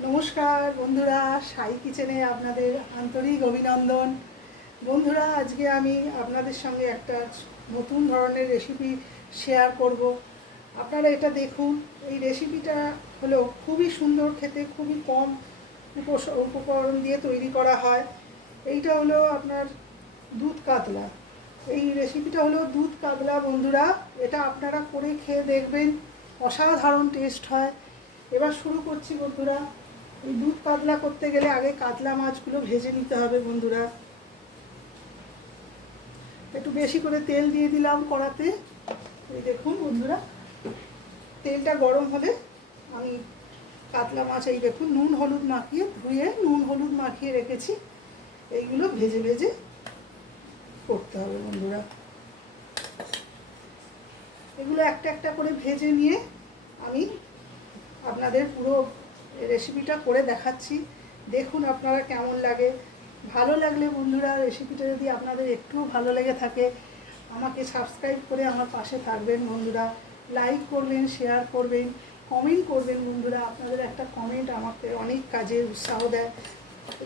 নমস্কার বন্ধুরা, সাই কিচেনে আপনাদের আন্তরিক অভিনন্দন। বন্ধুরা, আজকে আমি আপনাদের সঙ্গে একটা নতুন ধরনের রেসিপি শেয়ার করব। আপনারা এটা দেখুন। এই রেসিপিটা হলো খুবই সুন্দর খেতে, খুবই কম উপকরণ দিয়ে তৈরি করা হয়। এইটা হলো আপনার দুধ কাতলা। এই রেসিপিটা হলো দুধ কাতলা। বন্ধুরা, এটা আপনারা করে খেয়ে দেখবেন, অসাধারণ টেস্ট হয়। এবার শুরু করছি বন্ধুরা। এই দুধ কাতলা করতে গেলে আগে কাতলা মাছগুলো ভেজে নিতে হবে বন্ধুরা। একটু বেশি করে তেল দিয়ে দিলাম কড়াতে। এই দেখুন বন্ধুরা, তেলটা গরম হলে আমি কাতলা মাছ, এই দেখুন নুন হলুদ মাখিয়ে ধুয়ে নুন হলুদ মাখিয়ে রেখেছি, এইগুলো ভেজে ভেজে করতে হবে বন্ধুরা। এগুলো একটা একটা করে ভেজে নিয়ে আমি আপনাদের পুরো রেসিপিটা করে দেখাচ্ছি। দেখুন আপনারা কেমন লাগে। ভালো লাগলে বন্ধুরা, রেসিপিটা যদি আপনাদের একটুও ভালো লেগে থাকে, আমাকে সাবস্ক্রাইব করে আমার পাশে থাকবেন বন্ধুরা। লাইক করবেন, শেয়ার করবেন, কমেন্ট করবেন বন্ধুরা। আপনাদের একটা কমেন্ট আমাকে অনেক কাজে উৎসাহ দেয়।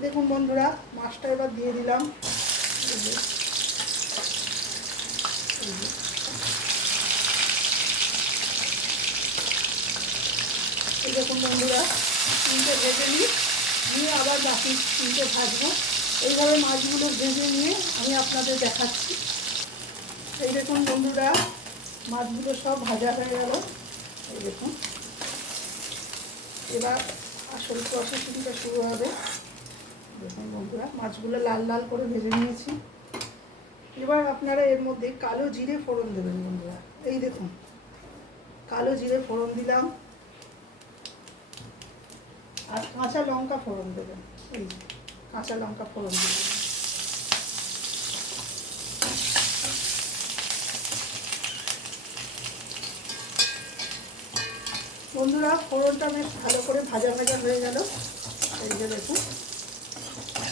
দেখুন বন্ধুরা, মাছটা এবার দিয়ে দিলাম। এই দেখুন বন্ধুরা, তিনটে ভেজে নিয়ে আবার বাকি তিনটে ভাজবো। এইভাবে মাছগুলো ভেজে নিয়ে আমি আপনাদের দেখাচ্ছি। এই দেখুন বন্ধুরা, মাছগুলো সব ভাজা হয়ে গেল। এই দেখুন, এবার আসল প্রসেসিংটা শুরু হবে। দেখুন বন্ধুরা, মাছগুলো লাল লাল করে ভেজে নিয়েছি। এবার আপনারা এর মধ্যে কালো জিরে ফোড়ন দেবেন বন্ধুরা। এই দেখুন, কালো জিরে ফোড়ন দিলাম, আর কাঁচা লঙ্কা ফোড়ন দেবেন। এই কাঁচা লঙ্কা ফোড়ন দেবেন। বন্ধুরা, ফোড়নটা বেশ ভালো করে ভাজা ভাজা হয়ে গেল। এই যে দেখুন,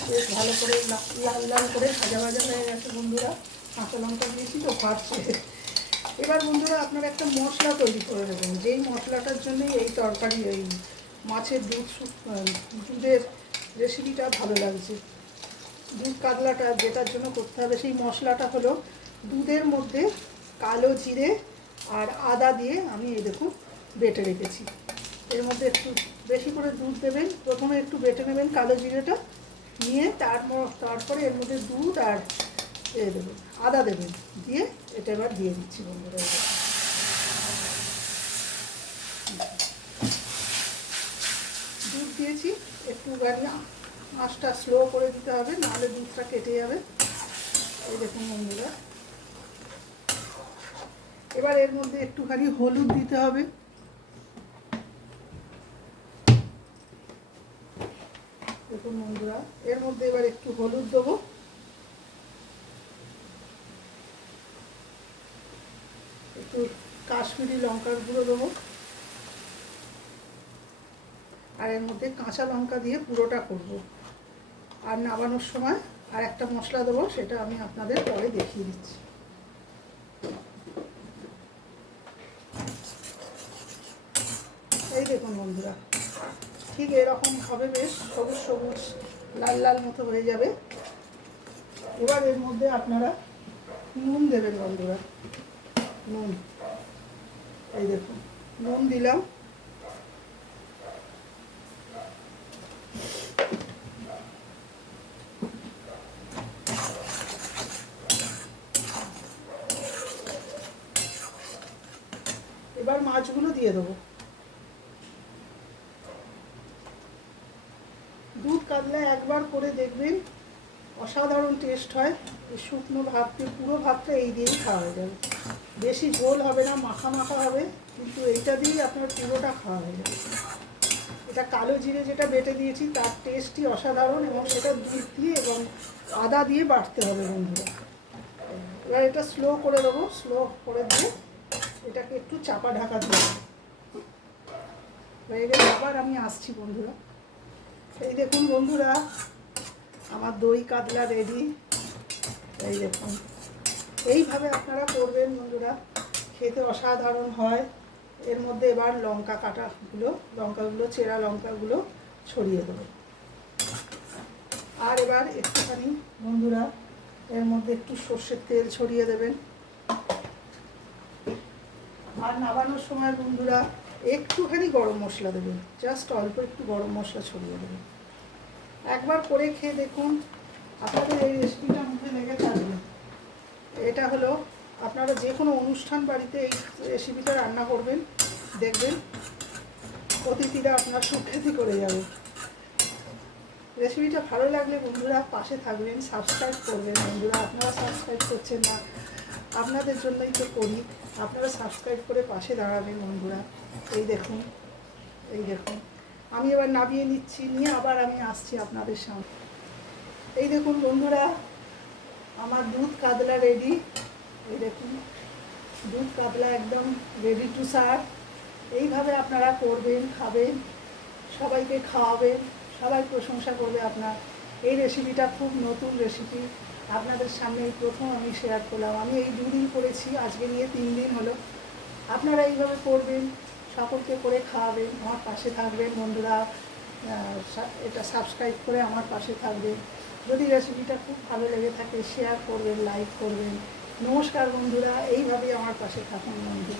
বেশ ভালো করে লাল লাল করে ভাজা ভাজা হয়ে গেছে বন্ধুরা। কাঁচা লঙ্কা দিয়েছি তো ভাজছে। এবার বন্ধুরা, আপনারা একটা মশলা তৈরি করে দেবেন, যেই মশলাটার জন্যই এই তরকারি, এই মাছের দুধের রেসিপিটা ভালো লাগছে। দুধ কাতলাটা যেটার জন্য করতে হবে, সেই মশলাটা হলো দুধের মধ্যে কালো জিরে আর আদা দিয়ে আমি এই দেখুন বেটে রেখেছি। এর মধ্যে একটু বেশি করে দুধ দেবেন, প্রথমে একটু বেটে নেবেন কালো জিরেটা নিয়ে, তারপরে এর মধ্যে দুধ আর দেবেন, আদা দেবেন, দিয়ে এটা এবার দিয়ে দিচ্ছি বন্ধুরা। দুধ দিয়েছি, একটুখানি আঁচটা স্লো করে দিতে হবে, নাহলে দুধটা কেটে যাবে। এই দেখুন বন্ধুরা, এবার এর মধ্যে একটুখানি হলুদ দিতে হবে। দেখুন বন্ধুরা, এর মধ্যে এবার একটু হলুদ দেবো, একটু কাশ্মীরি লঙ্কার গুঁড়ো দেবো, আর এর মধ্যে কাঁচা লঙ্কা দিয়ে পুরোটা করব। আর নামানোর সময় আর একটা মশলা দেবো, সেটা আমি আপনাদের পরে দেখিয়ে দিচ্ছি। এই দেখুন বন্ধুরা, ঠিক এরকম হবে, বেশ সবুজ সবুজ লাল লাল মতো হয়ে যাবে। এবার এর মধ্যে আপনারা নুন দেবেন বন্ধুরা। নুন, এই দেখুন নুন দিলাম। এবার মাছগুলো দিয়ে দেবো। দুধ কাতলা একবার করে দেখবেন, অসাধারণ টেস্ট হয়। এই শুকনো ভাতকে, পুরো ভাতটা এই দিয়েই খাওয়া হয়ে যাবে। বেশি ঝোল হবে না, মাখা মাখা হবে, কিন্তু এইটা দিয়েই আপনার পুরোটা খাওয়া হয়ে যাবে। এটা কালো জিরে যেটা বেটে দিয়েছি, তার টেস্টই অসাধারণ, এবং সেটা দুধ দিয়ে এবং আদা দিয়ে বাটতে হবে বন্ধুরা। এবার এটা স্লো করে দেবো, স্লো করে দিয়ে এটাকে একটু চাপা ঢাকা দিয়ে দেবো। হয়ে গেলে আবার আমি আসছি বন্ধুরা। এই দেখুন বন্ধুরা, আমার দই কাতলা রেডি। এই দেখুন, এইভাবে আপনারা করবেন বন্ধুরা, খেতে অসাধারণ হয়। এর মধ্যে এবার লঙ্কাগুলো, চেরা লঙ্কাগুলো ছড়িয়ে দেবো। আর এবার একটুখানি বন্ধুরা এর মধ্যে একটু সর্ষের তেল ছড়িয়ে দেবেন। আর নামানোর সময় বন্ধুরা একটুখানি গরম মশলা দেবেন, জাস্ট অল্প একটু গরম মশলা ছড়িয়ে দেবেন। একবার করে খেয়ে দেখুন, আপনাদের এই রেসিপিটা মুখে লেগে থাকবে। এটা হলো আপনারা যে কোনো অনুষ্ঠান বাড়িতে এই রেসিপিটা রান্না করবেন, দেখবেন অতিথিরা আপনার সুখ্যাতি করে যাবে। রেসিপিটা ভালো লাগলে বন্ধুরা পাশে থাকবেন, সাবস্ক্রাইব করবেন। বন্ধুরা আপনারা সাবস্ক্রাইব করছেন না, আপনাদের জন্যই তো করি, আপনারা সাবস্ক্রাইব করে পাশে দাঁড়াবেন বন্ধুরা। এই দেখুন, এই দেখুন আমি এবার নামিয়ে নিচ্ছি, নিয়ে আবার আমি আসছি আপনাদের সামনে। এই দেখুন বন্ধুরা আমার দুধ কাতলা রেডি। এই দেখুন দুধ কাতলা একদম রেডি টু সার্ভ। এইভাবে আপনারা করবেন, খাবেন, সবাইকে খাওয়াবেন, সবাই প্রশংসা করবে আপনার। এই রেসিপিটা খুব নতুন রেসিপি, আপনাদের সামনে এই প্রথম আমি শেয়ার করলাম। আমি এই 2 দিন করেছি, আজকে নিয়ে 3 দিন হলো। আপনারা এইভাবে করবেন, সকলকে করে খাওয়াবেন, আমার পাশে থাকবেন বন্ধুরা। এটা সাবস্ক্রাইব করে আমার পাশে থাকবেন। যদি রেসিপিটা খুব ভালো লেগে থাকে শেয়ার করবেন, লাইক করবেন। নমস্কার বন্ধুরা, এইভাবেই আমার পাশে থাকুন বন্ধু।